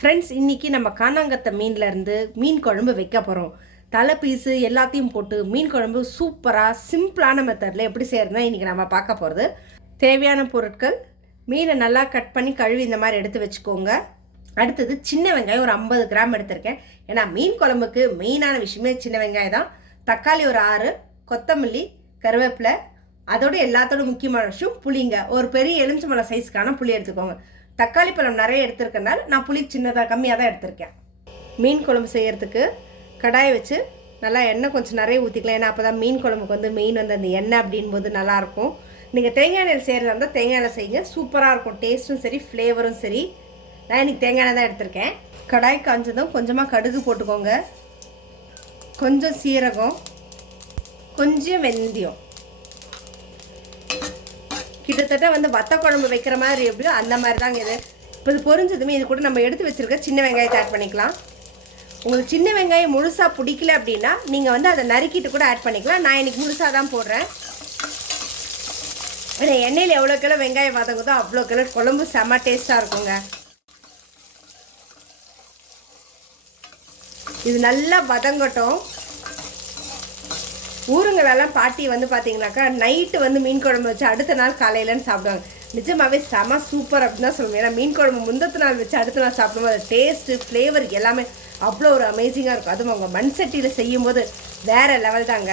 Friends இன்றைக்கி நம்ம காணாங்கத்த மீன்லேருந்து மீன் குழம்பு வைக்க போகிறோம் தலை பீஸு எல்லாத்தையும் போட்டு மீன் குழம்பு சூப்பராக சிம்பிளான மெத்தடில் எப்படி செய்யறதுனா இன்றைக்கி நம்ம பார்க்க போகிறது தேவையான பொருட்கள் மீனை நல்லா கட் பண்ணி கழுவி இந்த மாதிரி எடுத்து வச்சுக்கோங்க. அடுத்தது சின்ன வெங்காயம் ஒரு ஐம்பது கிராம் எடுத்திருக்கேன். ஏன்னா மீன் குழம்புக்கு மெயினான விஷயமே சின்ன வெங்காயம் தான். தக்காளி ஒரு ஆறு கொத்தமல்லி கருவேப்பிலை அதோட எல்லாத்தோட முக்கியமான விஷயம் புளிங்க. ஒரு பெரிய எலுமிச்சம்பழம் சைஸ்க்கான புளி எடுத்துக்கோங்க. தக்காளி பழம் நிறைய எடுத்திருக்கனால நான் புளி சின்னதாக கம்மியாக தான் எடுத்திருக்கேன். மீன் குழம்பு செய்கிறதுக்கு கடாயை வச்சு நல்லா எண்ணெய் கொஞ்சம் நிறைய ஊற்றிக்கலாம் ஏன்னா அப்போ தான் மீன் குழம்புக்கு வந்து மெயின் வந்து அந்த எண்ணெய் அப்படின்போது நல்லாயிருக்கும். நீங்கள் தேங்காய் எண்ணெயில் செய்கிறதா இருந்தால் தேங்காய் எண்ணெய் செய்யுங்க. சூப்பராக இருக்கும். டேஸ்ட்டும் சரி ஃப்ளேவரும் சரி. நான் இன்றைக்கி தேங்காய் எண்ணெய் தான் எடுத்திருக்கேன். கடாய் காஞ்சதும் கொஞ்சமாக கடுகு போட்டுக்கோங்க. கொஞ்சம் சீரகம் கொஞ்சம் வெந்தயம். கிட்டத்தட்ட வந்து வத்த குழம்பு வைக்கிற மாதிரி எப்படியோ அந்த மாதிரி தாங்க இது. இப்போ இது பொரிஞ்சதுமே இது கூட நம்ம எடுத்து வச்சிருக்க சின்ன வெங்காயத்தை ஆட் பண்ணிக்கலாம். உங்களுக்கு சின்ன வெங்காயம் முழுசாக பிடிக்கல அப்படின்னா நீங்கள் வந்து அதை நறுக்கிட்டு கூட ஆட் பண்ணிக்கலாம். நான் இன்னைக்கு முழுசாக தான் போடுறேன். ஏன்னா எண்ணெயில் எவ்வளோ கிலோ வெங்காயம் வதங்குதோ அவ்வளோ கிலோ குழம்பு செம்ம டேஸ்ட்டாக இருக்குங்க. இது நல்லா வதங்கட்டும். ஊருங்களெல்லாம் பாட்டி வந்து பார்த்தீங்கன்னாக்கா நைட்டு வந்து மீன் குழம்பு வச்சு அடுத்த நாள் காலையிலன்னு சாப்பிடுவாங்க. நிஜமாவே செம சூப்பர் அப்படின்னு தான் சொல்லுவேன். ஏன்னா மீன் குழம்பு முந்தத்து நாள் வச்சு அடுத்த நாள் சாப்பிடும்போது டேஸ்ட்டு ஃப்ளேவர் எல்லாமே அவ்வளோ ஒரு அமேசிங்காக இருக்கும். அதுவும் அவங்க மண் சட்டியில் செய்யும்போது வேற லெவல் தாங்க.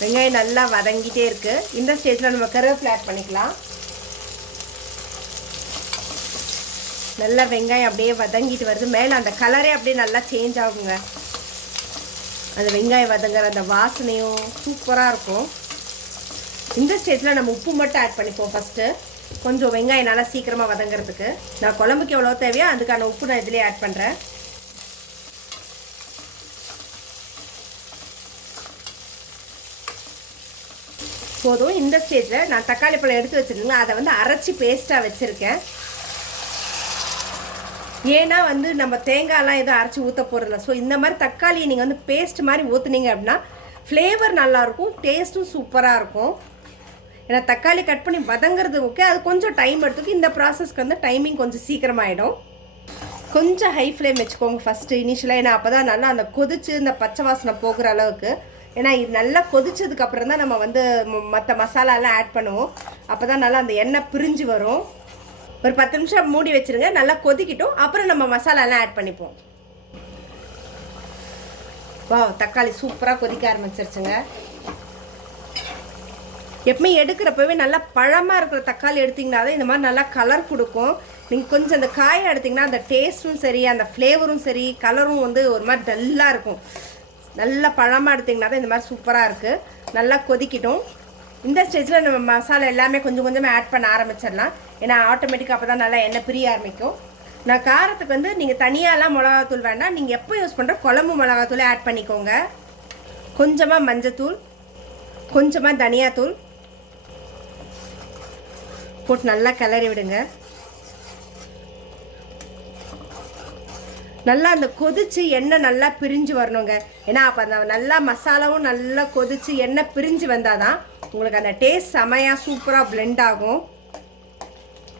வெங்காயம் நல்லா வதங்கிட்டே இருக்குது இந்த ஸ்டேஜில் நம்ம கருவேப்பிலை ஆட் பண்ணிக்கலாம். நல்லா வெங்காயம் அப்படியே வதங்கிட்டு வருது. மேலே அந்த கலரே அப்படியே நல்லா சேஞ்ச் ஆகுங்க. அந்த வெங்காயம் வதங்குற அந்த வாசனையும் சூப்பராக இருக்கும். இந்த ஸ்டேஜில் நம்ம உப்பு மட்டும் ஆட் பண்ணிப்போம் ஃபஸ்ட்டு கொஞ்சம் வெங்காயம் நல்லா சீக்கிரமாக வதங்குறதுக்கு. நான் குழம்புக்கு எவ்வளோ தேவையோ அதுக்கான உப்பு நான் இதிலே ஆட் பண்ணுறேன் போதும். இந்த ஸ்டேஜில் நான் தக்காளி பழம் எடுத்து வச்சுருந்தேன் அதை வந்து அரைச்சி பேஸ்ட்டாக வச்சுருக்கேன். ஏன்னா வந்து நம்ம தேங்காயெலாம் எதுவும் அரைச்சி ஊற்ற போகிறதில்ல ஸோ இந்த மாதிரி தக்காளியை நீங்கள் வந்து பேஸ்ட் மாதிரி ஊற்றுனீங்க அப்படின்னா ஃப்ளேவர் நல்லாயிருக்கும் டேஸ்ட்டும் சூப்பராக இருக்கும். ஏன்னா தக்காளி கட் பண்ணி வதங்குறது ஓகே அது கொஞ்சம் டைம் எடுத்துக்கும். இந்த ப்ராசஸ்க்கு வந்து டைமிங் கொஞ்சம் சீக்கிரமாயிடும். கொஞ்சம் ஹை ஃப்ளேம் வச்சுக்கோங்க ஃபஸ்ட்டு இனிஷியலாக ஏன்னா அப்போ தான் நல்லா அந்த கொதிச்சு இந்த பச்சை வாசனை போகிற அளவுக்கு. ஏன்னா இது நல்லா கொதிச்சதுக்கப்புறம் தான் நம்ம வந்து மற்ற மசாலாலாம் ஆட் பண்ணுவோம். அப்போ தான் நல்லா அந்த எண்ணெய் பிரிஞ்சு வரும். ஒரு பத்து நிமிஷம் மூடி வச்சிருங்க நல்லா கொதிக்கிட்டோம். அப்புறம் நம்ம மசாலாலாம் ஆட் பண்ணிப்போம். வா தக்காளி சூப்பராக கொதிக்க ஆரம்பிச்சிருச்சுங்க. எப்பவுமே எடுக்கிறப்பவே நல்லா பழமாக இருக்கிற தக்காளி எடுத்திங்கன்னா தான் இந்த மாதிரி நல்லா கலர் கொடுக்கும். நீங்கள் கொஞ்சம் அந்த காயை எடுத்திங்கன்னா அந்த டேஸ்ட்டும் சரி அந்த ஃப்ளேவரும் சரி கலரும் வந்து ஒரு மாதிரி டல்லாக இருக்கும். நல்லா பழமாக எடுத்திங்கன்னா தான் இந்த மாதிரி சூப்பராக இருக்குது நல்லா கொதிக்கிட்டும். இந்த ஸ்டேஜில் நம்ம மசாலா எல்லாமே கொஞ்சம் கொஞ்சமாக ஆட் பண்ண ஆரம்பிச்சிடலாம். ஏன்னா ஆட்டோமேட்டிக்காக அப்போ தான் நல்லா எண்ணெய் பிரிய ஆரம்பிக்கும். நான் காரத்துக்கு வந்து நீங்கள் தனியாலாம் மிளகாத்தூள் வேண்டாம். நீங்கள் எப்போ யூஸ் பண்ணுற குழம்பு மிளகாத்தூளே ஆட் பண்ணிக்கோங்க. கொஞ்சமாக மஞ்சத்தூள் கொஞ்சமாக தனியாத்தூள். போட்டு நல்லா கிளறி விடுங்க. நல்லா அந்த கொதிச்சு எண்ணெய் நல்லா பிரிஞ்சு வரணுங்க. ஏன்னா அப்போ அந்த நல்லா மசாலாவும் நல்லா கொதிச்சு எண்ணெய் பிரிஞ்சு வந்தால் தான் உங்களுக்கு அந்த டேஸ்ட் செமையாக சூப்பராக பிளெண்ட் ஆகும்.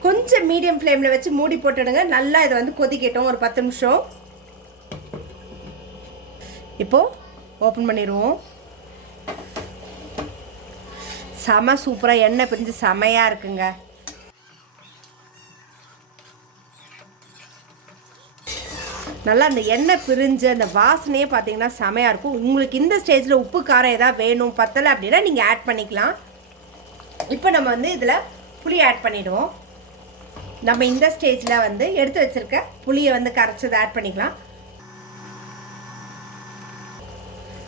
கொஞ்சம் மீடியம் ஃப்ளேமில் வச்சு மூடி போட்டுடுங்க. நல்லா இதை வந்து கொதிக்கட்டும் ஒரு பத்து நிமிஷம். இப்போது ஓப்பன் பண்ணிடுவோம். செம சூப்பராக எண்ணெய் பிரிஞ்சு செமையாக இருக்குங்க. நல்லா அந்த எண்ணெய் பிரிஞ்சு அந்த வாசனையே பார்த்தீங்கன்னா செமையாக இருக்கும். உங்களுக்கு இந்த ஸ்டேஜில் உப்பு காரம் எதாவது வேணும் பத்தலை அப்படின்னா நீங்கள் ஆட் பண்ணிக்கலாம். இப்போ நம்ம வந்து இதில் புளி ஆட் பண்ணிவிடுவோம் நம்ம இந்த ஸ்டேஜில் வந்து எடுத்து வச்சுருக்க புளியை வந்து கரைச்சதை ஆட் பண்ணிக்கலாம்.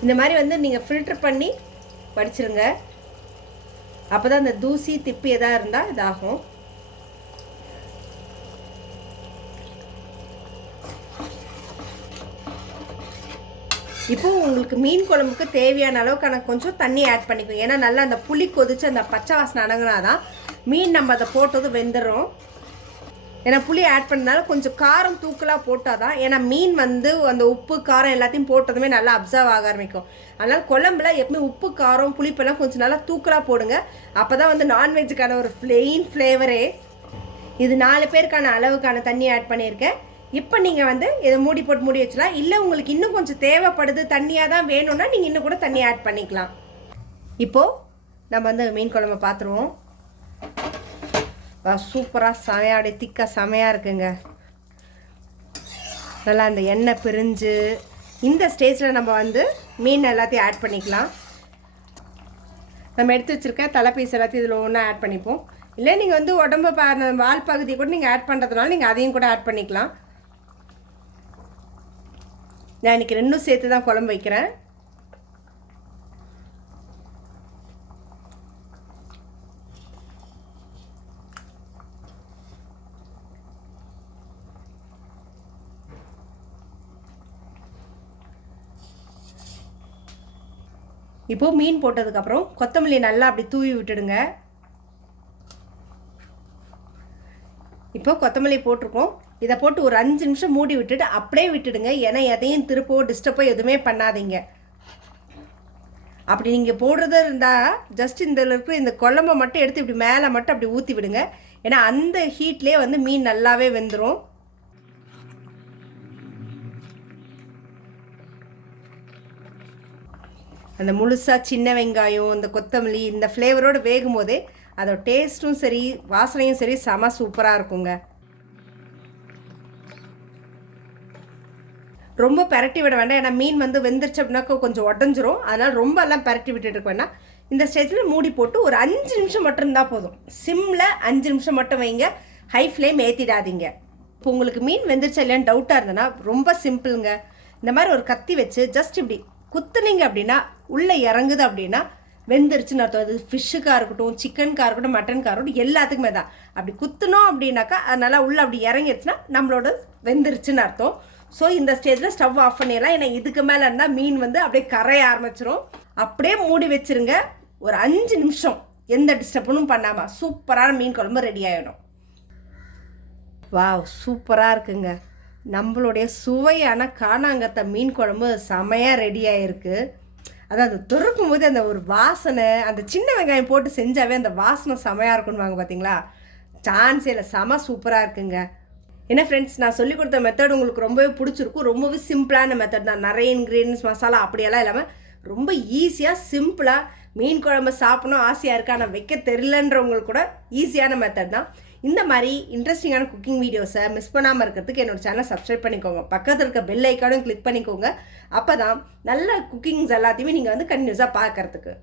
இந்த மாதிரி வந்து நீங்கள் ஃபில்டர் பண்ணி வடிச்சிருங்க. அப்போ தான் அந்த தூசி திப்பி எதாக இருந்தால் இதாகும். இப்போ உங்களுக்கு மீன் குழம்புக்கு தேவையான அளவுக்கு எனக்கு கொஞ்சம் தண்ணி ஆட் பண்ணிக்கோங்க. ஏன்னா நல்லா அந்த புளி கொதிச்சு அந்த பச்சை வாசனை அடங்கினா தான் மீன் நம்ம அதை போட்டது வெந்துடும் ஏன்னா புளி ஆட் பண்ணனால கொஞ்சம் காரம் தூக்கலாக போட்டால் தான் ஏன்னா மீன் வந்து அந்த உப்பு காரம் எல்லாத்தையும் போட்டதுமே நல்லா அப்சர்வ் ஆக ஆரம்பிக்கும். அதனால் குழம்புல எப்பவுமே உப்பு காரம் புளிப்பெல்லாம் கொஞ்சம் நல்லா தூக்கலாக போடுங்க. அப்போ தான் வந்து நான்வெஜ்ஜுக்கான ஒரு ஃப்ளெயின் ஃப்ளேவரே இது நாலு பேருக்கான அளவுக்கான தண்ணி ஆட் பண்ணியிருக்கேன். இப்போ நீங்கள் வந்து இதை மூடி போட்டு மூடி வச்சலாம் இல்லை உங்களுக்கு இன்னும் கொஞ்சம் தேவைப்படுது தண்ணியாக தான் வேணும்னா நீங்கள் இன்னும் கூட தண்ணி ஆட் பண்ணிக்கலாம். இப்போது நம்ம வந்து மீன் குழம்பு பார்த்துருவோம் சூப்பராக செமையாக அப்படியே திக்காக செமையாக இருக்குங்க. நல்லா அந்த எண்ணெய் பிரிஞ்சு இந்த ஸ்டேஜில் நம்ம வந்து மீன் எல்லாத்தையும் ஆட் பண்ணிக்கலாம். நம்ம எடுத்து வச்சுருக்க தலைப்பீஸ் எல்லாத்தையும் இதில் ஒன்றா ஆட் பண்ணிப்போம். இல்லை நீங்கள் வந்து உடம்பு பா அந்த வால் பகுதி கூட நீங்கள் ஆட் பண்ணுறதுனால நீங்கள் அதையும் கூட ஆட் பண்ணிக்கலாம். நான் இன்றைக்கி ரெண்டும் சேர்த்து தான் குழம்பு வைக்கிறேன். இப்போது மீன் போட்டதுக்கப்புறம் கொத்தமல்லி நல்லா அப்படி தூவி விட்டுடுங்க. இப்போ கொத்தமல்லி போட்டிருக்கோம். இதை போட்டு ஒரு அஞ்சு நிமிஷம் மூடி விட்டுட்டு அப்படியே விட்டுடுங்க. ஏன்னா எதையும் திருப்போ டிஸ்டர்போ எதுவுமே பண்ணாதீங்க. அப்படி நீங்கள் போடுறதா இருந்தால் ஜஸ்ட் இந்த இருக்கிற இந்த குழம்ப மட்டும் எடுத்து இப்படி மேலே மட்டும் அப்படி ஊற்றி விடுங்க. ஏன்னா அந்த ஹீட்லேயே வந்து மீன் நல்லாவே வெந்துடும் அந்த முழுசாக சின்ன வெங்காயம் இந்த கொத்தமல்லி இந்த ஃப்ளேவரோடு வேகும் போதே அதோட டேஸ்ட்டும் சரி வாசனையும் சரி செம சூப்பராக இருக்குங்க. ரொம்ப பரட்டி விட வேண்டாம். ஏன்னா மீன் வந்து வெந்துருச்சு அப்படின்னாக்கா கொஞ்சம் உடஞ்சிரும். அதனால் ரொம்ப எல்லாம் பரட்டி விட்டுட்டு இருக்க வேண்டாம். இந்த ஸ்டேஜில் மூடி போட்டு ஒரு அஞ்சு நிமிஷம் மட்டும் இருந்தால் போதும். சிம்மில் அஞ்சு நிமிஷம் மட்டும் வைங்க. ஹை ஃப்ளேம் ஏற்றிடாதீங்க இப்போ உங்களுக்கு மீன் வெந்துருச்சா இல்லையான்னு டவுட்டாக இருந்ததுன்னா ரொம்ப சிம்பிளுங்க இந்த மாதிரி ஒரு கத்தி வச்சு ஜஸ்ட் இப்படி குத்துனீங்க அப்படின்னா உள்ளே இறங்குது அப்படின்னா வெந்துருச்சுன்னு அர்த்தம். அது ஃபிஷ்ஷுக்காக இருக்கட்டும் சிக்கனுக்காக இருக்கட்டும் மட்டனுக்காக இருக்கட்டும் எல்லாத்துக்குமே தான். அப்படி குத்துனோம் அப்படின்னாக்கா அதனால் உள்ளே அப்படி இறங்கிருச்சுன்னா நம்மளோட வெந்துருச்சுன்னு அர்த்தம். ஸோ இந்த ஸ்டேஜில் ஸ்டவ் ஆஃப் பண்ணிடலாம். ஏன்னா இதுக்கு மேலே இருந்தால் மீன் வந்து அப்படியே கரைய ஆரம்பிச்சிரும். அப்படியே மூடி வச்சுருங்க. ஒரு அஞ்சு நிமிஷம் எந்த டிஸ்டர்பனும் பண்ணாமல் சூப்பரான மீன் குழம்பு ரெடி ஆகிடும் வா சூப்பராக இருக்குங்க. நம்மளுடைய சுவையான காணாங்கத்த மீன் குழம்பு செமையாக ரெடி ஆகிருக்கு அதாவது துறக்கும் போது அந்த ஒரு வாசனை அந்த சின்ன வெங்காயம் போட்டு செஞ்சாவே அந்த வாசனை செமையாக இருக்குன்னு வாங்க பார்த்தீங்களா சான்ஸ் இல்லை செம சூப்பராக இருக்குங்க. ஏன்னா ஃப்ரெண்ட்ஸ் நான் சொல்லிக் கொடுத்த மெத்தட் உங்களுக்கு ரொம்பவே பிடிச்சிருக்கும். ரொம்பவே சிம்பிளான மெத்தட் தான். நிறைய இன்க்ரீடியன்ஸ் மசாலா அப்படியெல்லாம் இல்லாமல் ரொம்ப ஈஸியாக சிம்பிளாக மீன் குழம்பு சாப்பிடணும் ஆசையாக இருக்கா நான் வைக்க தெரிலன்றவங்களுக்கு கூட ஈஸியான மெத்தட் தான். இந்த மாதிரி இன்ட்ரெஸ்டிங்கான குக்கிங் வீடியோஸை மிஸ் பண்ணாமல் இருக்கிறதுக்கு என்னோட சேனல் சப்ஸ்கிரைப் பண்ணிக்கோங்க. பக்கத்தில் இருக்க பெல் ஐக்கானும் கிளிக் பண்ணிக்கோங்க. அப்போ தான் நல்ல குக்கிங்ஸ் எல்லாத்தையுமே நீங்கள் வந்து கண்டினியூஸாக பார்க்குறதுக்கு.